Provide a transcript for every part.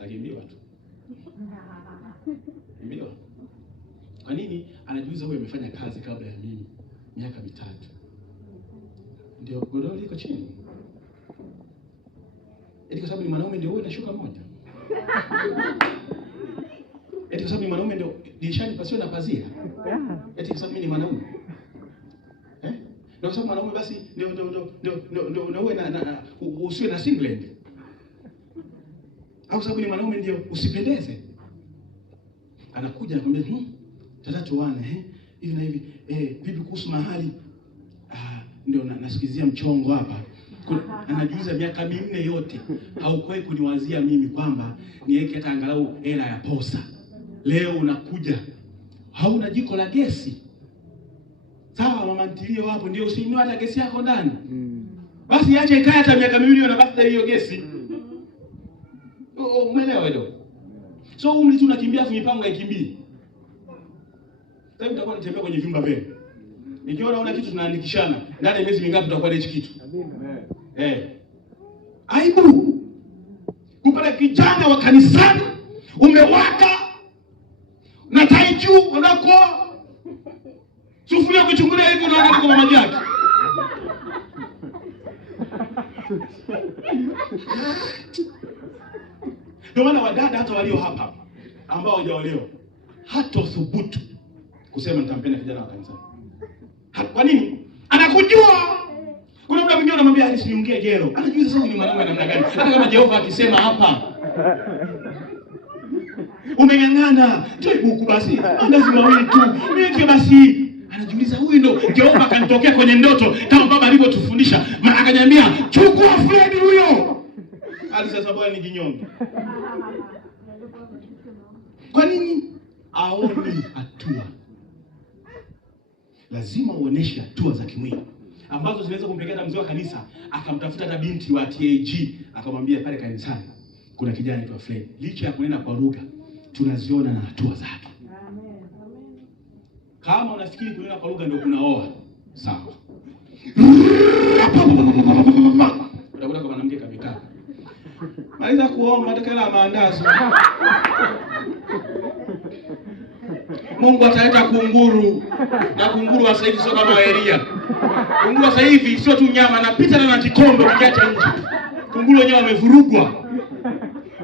Akimbiwa tu. Kimbiwa. Kwa nini? Anajiuliza huyu amefanya kazi kabla ya mimi miaka 3. Ndio godoro liko chini. Eti kwa sababu ni mwanaume ndio wewe unashuka moja. Eti kwa sababu ni mwanaume ndio dirishani pasiwe na pazia. Eti kwa sababu mimi ni mwanaume. Ndio kwa sababu mwanaume basi ndio uwe na usiwe na singlet. Au sababu ni mwanaume ndio usipendeze. Anakuja anakuambia, "Tatu wana hivi na hivi, vipi kuhusu mahali?" Ndio nasikizia mchongo hapa. Anajiuliza miaka 4 yote haukuwahi kuniwazia mimi kwamba niweke hata angalau hela ya posa. Leo unakuja hauna jiko la gesi. Sawa, mama ntilio hapo ndio usinunue hata gesi yako ndani. Basi acha ikae hata miaka 2 na basi hiyo gesi. Umeelewa wewe? So umri tu unakimbia afu mipango haikimbie. Sasa utakuwa unatembea kwenye vyumba vyenu. Nikiona una kitu tunaandikishana. Ndani ya miezi mingapi tutakuwa na hicho kitu? Aibu. Kupata kijana wa kanisani umewaka na taiju unako sufuria kuchungulia hivi unaona kama maji yake. Ndio maana wadada hata walio hapa ambao hawajaolewa hata thubutu kusema nitampenda kijana wa kanisani. Kwa nini? Anakujua. Kuna mtu mwingine anamwambia alisiungie jero. Anajua sasa ni mwanaume namna gani. Hata kama Jehova akisema hapa. Umeng'ang'ana. Toe buku basi. Andazi mawili tu. Niweke basi. Anajiuliza huyu ndo Jehova akanitokea kwenye ndoto kama baba alivyotufundisha. Akaniambia, "Chukua Fred huyo." Hadi sasa bwana ni kinyonge. Kwa nini? Aoni hatua. Lazima uoneshe hatua za kimwili ambazo zinaweza kumpelekea mzee wa kanisa akamtafuta hata binti wa TAG akamwambia pale kanisani kuna kijana anaitwa Fred. Licha ya kunena kwa lugha tunaziona na hatua zake. Amen. Kama unafikiri kunena kwa lugha ndio kunaoa, sawa. Utakuta kama mwanamke kamekaa. Maliza kuomba atakala maandazi. Mungu ataleta kunguru. Na kunguru wa sasa hivi sio kama Elia. Kunguru wa sasa hivi sio tu nyama, anapita na kikombe kiacha nje. Kunguru wenyewe wamevurugwa.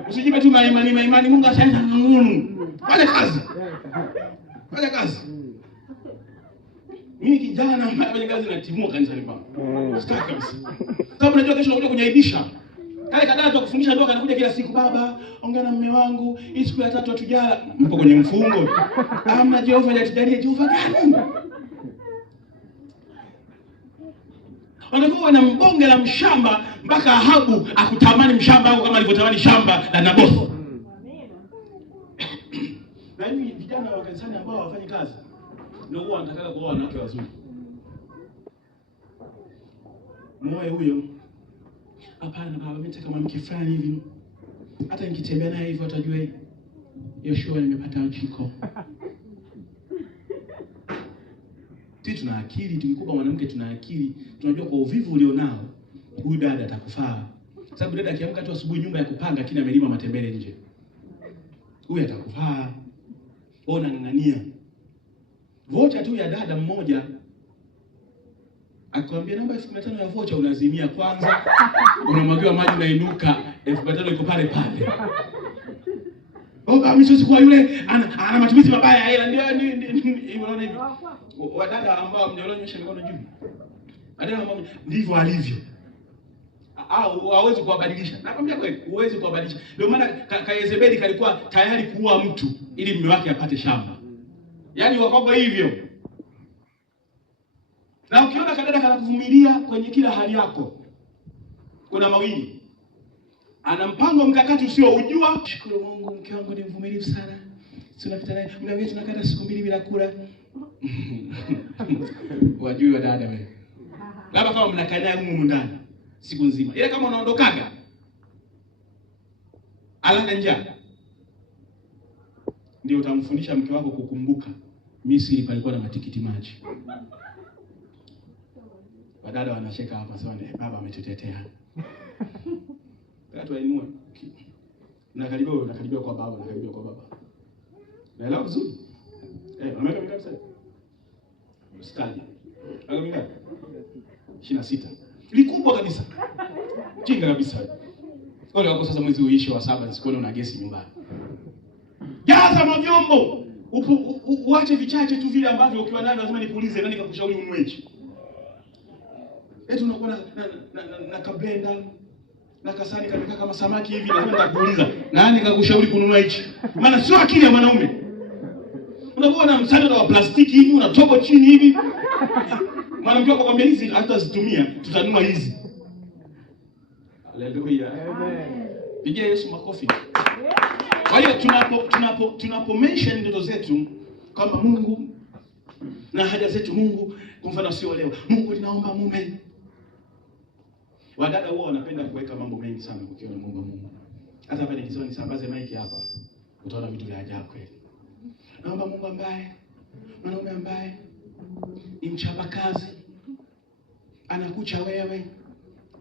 Usijipe tu imani Mungu ataleta kunguru. Fanya kazi. Fanya kazi. Mimi kijana ambaye kazi na timu kanisani pangu. Sitaki kabisa. Sababu unajua kesho unakuja kujaibisha. Kale kadada tu kufundisha ndoa anakuja kila siku, "Baba, ongea na mume wangu, hii siku ya 3 hatujala." Mpo kwenye mfungo. Amna Jehova hajatujalia. Jehova gani? Wanakuwa na mbonge la mshamba mpaka Ahabu akutamani mshamba wako kama alivyotamani shamba la Naboth. Na hivi vijana wa kanisani ambao hawafanyi kazi ndio huwa wanataka kuoa wanawake wazuri. Moyo huyo, "Hapana baba, mimi nataka mwanamke fulani hivi. Hata nikitembea naye hivyo atajua Yoshua nimepata jiko." Sisi tuna akili, tukikupa mwanamke tuna akili, tunajua kwa uvivu ulionao huyu dada atakufaa. Sababu dada akiamka tu asubuhi nyumba ya kupanga lakini amelima matembele nje. Huyu atakufaa. Ona ng'ang'ania. Vocha tu ya dada mmoja akwambia naomba 1500 ya vocha, unazimia kwanza. Unamwagiwa maji unainuka, 1500 iko pale pale. Mimi siwezi kuwa yule ana matumizi mabaya ya hela ndio hivyo unaona hivi. Wadada ambao mnaonyesha mikono juu. Wadada ambao ndivyo alivyo. Au hawezi kuwabadilisha. Nakwambia kweli, huwezi kuwabadilisha. Ndio maana Yezebeli kalikuwa tayari kuua mtu ili mume wake apate shamba. Yaani wako hivyo. Na ukiona kadada kanakuvumilia kwenye kila hali yako, kuna mawili. Ana mpango mkakati usiojua. Shukuru Mungu, mke wangu ni mvumilivu sana. Tunapita naye, muda wetu tunakata siku 2 bila kula. Wajui wa dada wewe. Labda kama mnakaa naye humu ndani siku nzima. Ile kama unaondokaga alala njaa, ndio utamfundisha mke wako kukumbuka Misri palikuwa na matikiti maji. Wadada wanacheka hapa sawa, baba ametutetea. Watu wainue. Nakaribia kwa baba. Naelewa vizuri? Unameka mingapi sasa? Mstari. Hapo mingapi? 26. Likubwa kabisa. Kinga kabisa. Ole wako sasa mwezi uishe wa 7 nisikuone una gesi nyumbani. Jaza mavyombo. Uache vichache tu vile ambavyo ukiwa navyo lazima nikuulize nani kakushauri ununue hichi. Unakuwa na kablenda na kasani kamekaa kama samaki hivi, na nitakuuliza nani kakushauri kununua hichi? Maana sio akili ya mwanaume. Unakuwa na msando wa plastiki hivi, unatobo chini hivi. Mwanamke wako kwambia hizi hata zitumia, tutanunua hizi. Haleluya. Amen. Pigia Yesu makofi. Kwa hiyo tunapo mention ndoto zetu kama Mungu na haja zetu Mungu, kwa mfano sio leo, Mungu ninaomba mume. Wadada huwa wanapenda kuweka mambo mengi sana ukiona Mungu. Hata hapa nikisema nisambaze mic hapa, utaona vitu vya ajabu kweli. Naomba Mungu ambaye mwanaume ambaye ni mchapa kazi, anakucha wewe.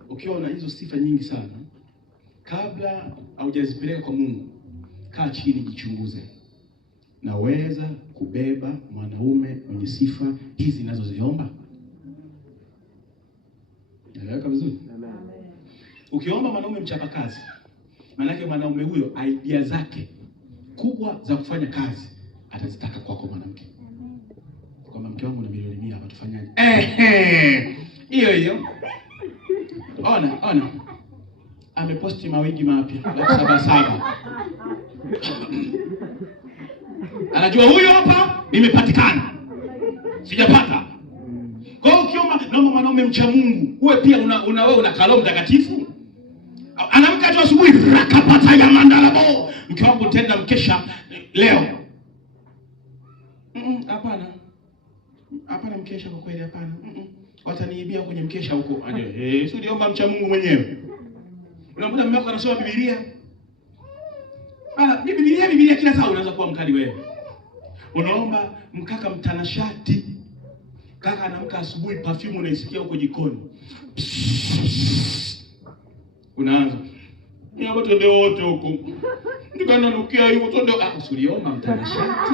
Ukiona hizo sifa nyingi sana, kabla haujazipeleka kwa Mungu, kaa chini jichunguze. Naweza kubeba mwanaume mwenye sifa hizi ninazoziomba? Naeleweka vizuri? Amen. Ukiomba mwanaume mchapa kazi, maana yake mwanaume huyo idea zake kubwa za kufanya kazi atazitaka kwako mwanamke. Kwa mke wangu na milioni 100 hapa tufanyaje? Hiyo. Ona. Ameposti mawigi mapya 77. Anajua huyo hapa nimepatikana. Sijapata. Kwa hiyo ukiomba naomba mwanaume mcha Mungu, uwe pia wewe una kaloo mtakatifu. Anamka tu asubuhi rakapata ya mandalabo. Mke wangu tenda mkesha leo. Hapana mkesha kwa kweli hapana. Wataniibia kwenye mkesha huko. Sio niomba mcha Mungu mwenyewe. Unakuta mume wako anasoma Biblia. Biblia kila saa unaanza kuwa mkali wewe. Unaomba mkaka mtanashati. Kaka anamka asubuhi perfume unaisikia huko jikoni. Unaanza. Ni hapo twende wote huko. Ndikana nukia hiyo twende usiomba mtanashati.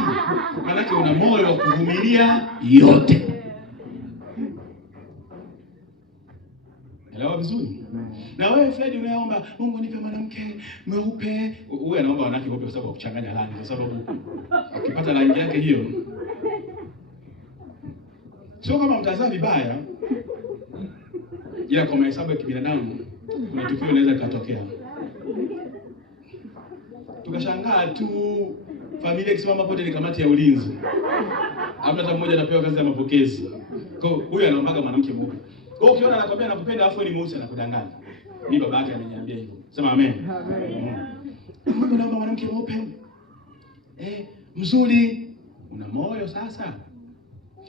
Maana una moyo wa kuvumilia yote. Elewa vizuri? Na wewe Fred unaomba Mungu nipe mwanamke mweupe. Wewe anaomba wanawake weupe kwa sababu kuchanganya rangi, kwa sababu ukipata rangi yake hiyo sio kama mtazaa vibaya. Ila kwa mahesabu ya kibinadamu kuna tukio linaweza kutokea. Tukashangaa tu familia ikisimama pote ni kamati ya ulinzi. Hamna hata mmoja anapewa kazi ya mapokezi. Kwa hiyo huyu anaombaga mwanamke mweupe. Kwa hiyo ukiona anakwambia nakupenda afu ni mweusi anakudanganya. Mimi baba yake ameniambia hivyo. Sema amen. Amen. Mungu naomba mwanamke mweupe. Mzuri. Una moyo sasa.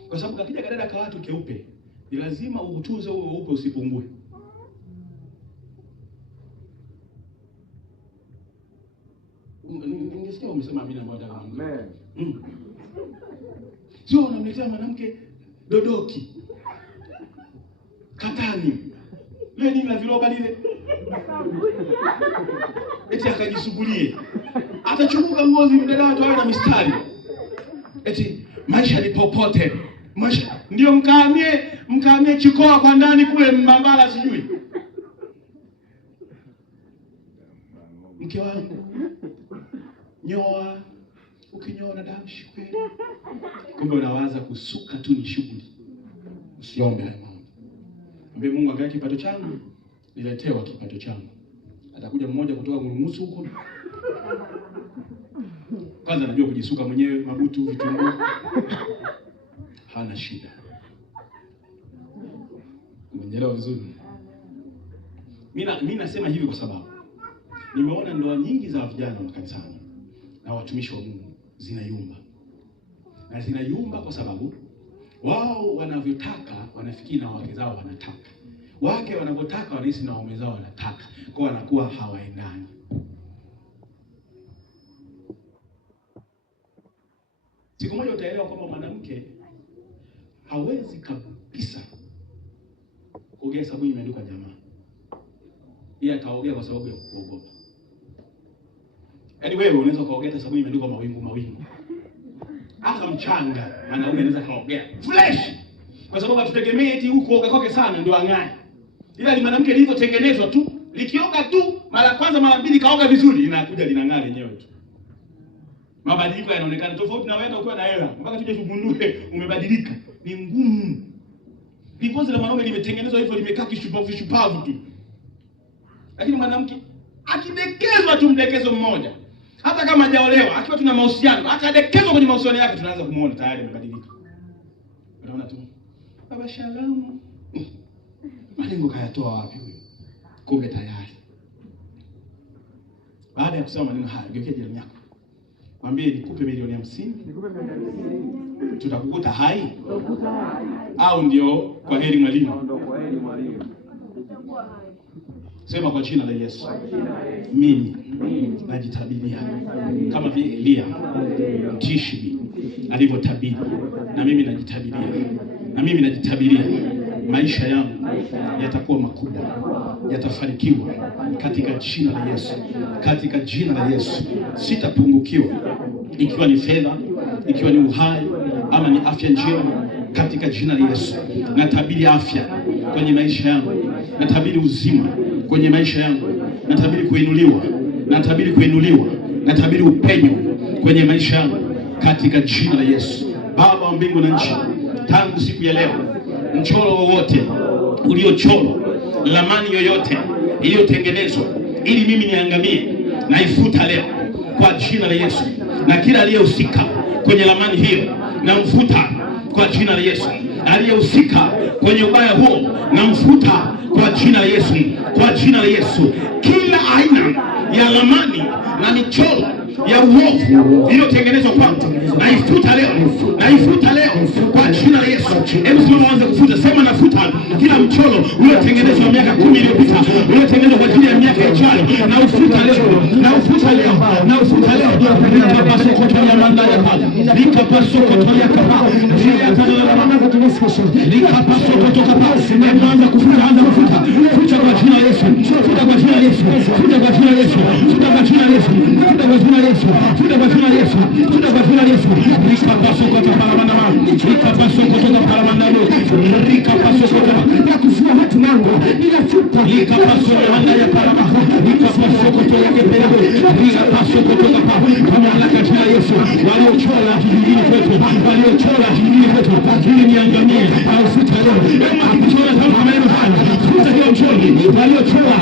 Kwa sababu kakija kadada kwa watu keupe, ni lazima utunze huo weupe usipungue. Ningesikia umesema amina mbona nataka. Amen. Sio unamletea mwanamke dodoki. Katani. Leo nini la viroba lile? Eti akajisugulie. Atachunguka ngozi mdada watu awe na mistari. Eti maisha ni popote. Maisha ndio mkaamie chikoa kwa ndani kule Mbambala sijui. Mke wangu nyoa, ukinyoa na damu kweli. Kumbe unawaza kusuka tu ni shughuli. Usiombe hayo mambo. Mwambie Mungu angalia kipato changu, niletewa kipato changu. Atakuja mmoja kutoka Ngurumusu huko. Kwanza anajua kujisuka mwenyewe mabutu vitunguu. Hana shida. Umeelewa vizuri? Mimi nasema hivi kwa sababu nimeona ndoa nyingi za vijana wa kanisani na watumishi wa Mungu zinayumba. Na zinayumba kwa sababu wao wanavyotaka wanafikiri na wake zao wanataka. Wake wanavyotaka wanahisi na waume zao wanataka. Kwa wanakuwa hawaendani. Siku moja utaelewa kwamba mwanamke hawezi kabisa kuogea sabuni imeandikwa jamaa. Yeye akaogea kwa sababu ya kuogopa. Yaani wewe unaweza kaogea hata sabuni imeandikwa mawingu. Hata mchanga mwanaume anaweza kaogea fresh. Kwa sababu hatutegemei eti huko kuoga kwake sana ndio ang'ae. Ila ni mwanamke lilivyotengenezwa tu, likioga tu mara kwanza mara mbili kaoga vizuri, linakuja linang'aa lenyewe tu. Mabadiliko yanaonekana tofauti na wewe ukiwa na hela. Mpaka tuje tugundue umebadilika. Ni ngumu. Ngozi la mwanaume limetengenezwa hivyo, limekaa kishupavu tu. Lakini mwanamke akidekezwa tu mdekezo mmoja, hata kama hajaolewa, akiwa tuna mahusiano, akadekezwa kwenye mahusiano yake, tunaanza kumuona tayari amebadilika. Unaona tu. Baba Shalom. Malengo kayatoa wapi huyo? Kumbe tayari. Baada ya kusema maneno haya, geukia jirani yako. Mwambie nikupe milioni 50. Nikupe milioni 50. Tutakukuta hai? Tutakukuta hai. Au ndio kwa heri mwalimu? Ndio kwa heri mwalimu. Sema kwa jina la Yesu. Mimi najitabiria kama vile Elia Mtishbi alivyotabiri, na mimi najitabiria. Na mimi najitabiria maisha yangu yatakuwa makubwa, yatafanikiwa katika jina la Yesu. Katika jina la Yesu sitapungukiwa, ikiwa ni fedha, ikiwa ni uhai, ama ni afya njema. Katika jina la Yesu natabiri afya kwenye maisha yangu, natabiri uzima kwenye maisha yangu, natabiri kuinuliwa, natabiri kuinuliwa, natabiri upenyo kwenye maisha yangu katika jina la Yesu. Baba wa mbingu na nchi, tangu siku ya leo, mchoro wowote uliochorwa, lamani yoyote iliyotengenezwa ili mimi niangamie, naifuta leo kwa jina la Yesu. Na kila aliyehusika kwenye lamani hiyo namfuta kwa jina la Yesu. Aliyehusika kwenye ubaya huo namfuta kwa jina la Yesu. Kwa jina la Yesu, kila aina ya lamani na michoro ya uovu iliyotengenezwa kwangu naifuta leo, naifuta leo kwa jina la Yesu. Hebu simama uanze kufuta, sema nafuta kila mchoro uliotengenezwa miaka 10 iliyopita, uliotengenezwa kwa ajili ya miaka ijayo, na ufuta leo, na ufuta leo, na ufuta leo. Nikapasoko ya manda ya pala, nikapasoko ya kapa, nikapasoko toka pasi, naanza kufuta, anza kufuta, futa kwa jina la Yesu, futa kwa jina la Yesu, futa kwa jina la Yesu, futa kwa jina la Yesu, futa kwa jina la Yesu, futa kwa jina la Yesu, futa kwa jina la Yesu. Nikapasoko toka paramanda, nikapasoko toka paramanda, nikapasoko toka ya kufua watu nangu, ninafuta, nikapasoko handa ya paramanda, nikapasoko toka ya kepelego, nikapasoko toka pa kwa jina la Yesu. Waliochora kijijini kwetu, waliochora kijijini kwetu, ili niangamie, au futa leo. Ema kichora kama maneno haya, futa hiyo mchoro waliochora